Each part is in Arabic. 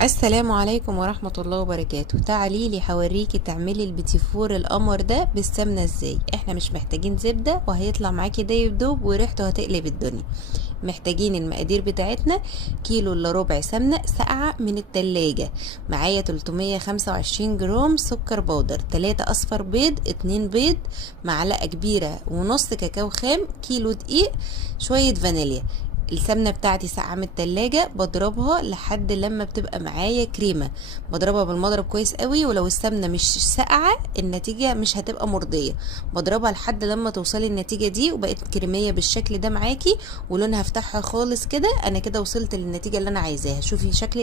السلام عليكم ورحمة الله وبركاته. تعالي لي هوريكي تعملي البيتيفور القمر ده بالسمنة ازاي. احنا مش محتاجين زبدة وهيطلع معاكي دايب دوب وريحته هتقلب الدنيا. محتاجين المقادير بتاعتنا: كيلو الا ربع سمنة ساقعة من التلاجة، معايا 325 جرام سكر بودر، 3 اصفر بيض، 2 بيض، معلقة كبيرة ونص كاكاو خام، كيلو دقيق، شوية فانيليا. السمنه بتاعتي ساقعه من التلاجة، بضربها لحد لما بتبقى معايا كريمه. بضربها بالمضرب كويس قوي، ولو السمنه مش ساقعه النتيجه مش هتبقى مرضيه. بضربها لحد لما توصلي النتيجه دي وبقت كريميه بالشكل ده معاكي ولونها فتحها خالص كده. انا كده وصلت للنتيجه اللي انا عايزاها. شوفي شكل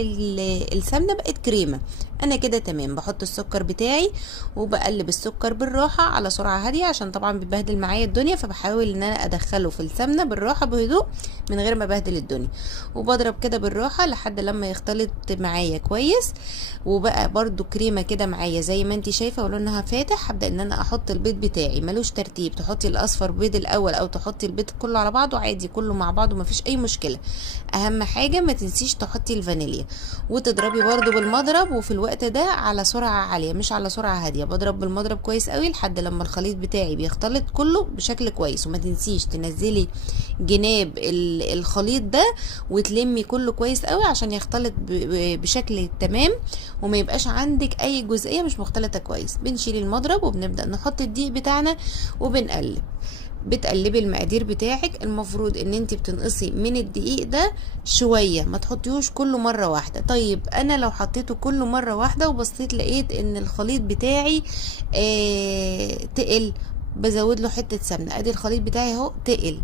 السمنه بقت كريمه. انا كده تمام. بحط السكر بتاعي وبقلب السكر بالراحه على سرعه هاديه عشان طبعا بيبهدل معايا الدنيا، فبحاول ان انا ادخله في السمنه بالراحه بهدوء من غير ما بهدل الدنيا. وبضرب كده بالراحه لحد لما يختلط معايا كويس وبقى برضو كريمه كده معايا زي ما انت شايفه ولونها فاتح. هبدا ان انا احط البيض بتاعي، ملوش ترتيب، تحطي الاصفر بيض الاول او تحطي البيض كله على بعضه عادي، كله مع بعضه مفيش اي مشكله. اهم حاجه ما تنسيش تحطي الفانيليا وتضربي برضو بالمضرب، وفي الوقت ده على سرعه عاليه مش على سرعه هاديه. بضرب بالمضرب كويس قوي لحد لما الخليط بتاعي بيختلط كله بشكل كويس. وما تنسيش تنزلي جناب الخليط ده وتلمي كله كويس قوي عشان يختلط بشكل تمام وما يبقاش عندك اي جزئيه مش مختلطه كويس. بنشيل المضرب وبنبدا نحط الدقيق بتاعنا وبنقلب. بتقلبي المقادير بتاعك. المفروض ان انت بتنقصي من الدقيق ده شويه، ما تحطيهوش كله مره واحده. طيب انا لو حطيته كله مره واحده وبصيت لقيت ان الخليط بتاعي تقل، بزود له حته سمنه. ادي الخليط بتاعي اهو تقل،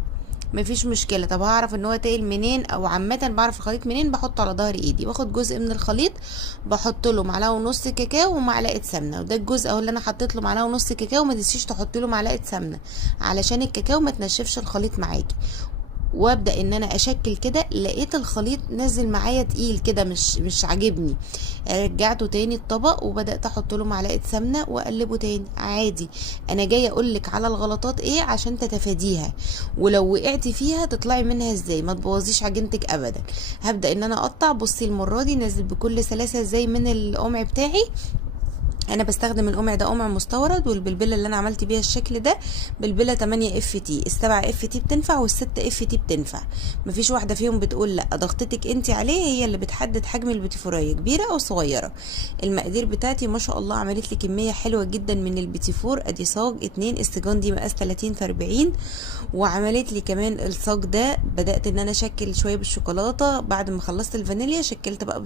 مفيش مشكله. طب هعرف ان هو تقل منين؟ او عامه بعرف الخليط منين؟ بحطه على ظهر ايدي، باخد جزء من الخليط بحط له معلقه ونص كاكاو ومعلقه سمنه، وده الجزء اهو اللي انا حطيت له معلقه ونص كاكاو. ما تنسيش تحطي له معلقه سمنه علشان الكاكاو ما تنشفش الخليط معاكي. وابدا ان انا اشكل كده، لقيت الخليط نازل معايا تقيل كده مش عاجبني. رجعته تاني الطبق وبدات احط له معلقه سمنه واقلبه تاني عادي. انا جايه اقولك على الغلطات ايه عشان تتفاديها، ولو وقعتي فيها تطلعي منها ازاي، ما تبوظيش عجينتك ابدا. هبدا ان انا اقطع. بصي المره دي نازل بكل سلاسه ازاي من القمع بتاعي. انا بستخدم القمع ده قمع مستورد، والبلبله اللي انا عملت بيها الشكل ده بلبله 8 اف تي. ال7 اف تي بتنفع وال6 اف تي بتنفع، مفيش واحده فيهم بتقول لا. ضغطتك انت عليه هي اللي بتحدد حجم البيتيفوريه كبيره او صغيره. المقادير بتاعتي ما شاء الله عملت لي كميه حلوه جدا من البيتيفور. ادي صاج 2 استجان دي مقاس 30 في 40، وعملت لي كمان الصاج ده. بدات ان انا اشكل شويه بالشوكولاته بعد ما خلصت الفانيليا، شكلت بقى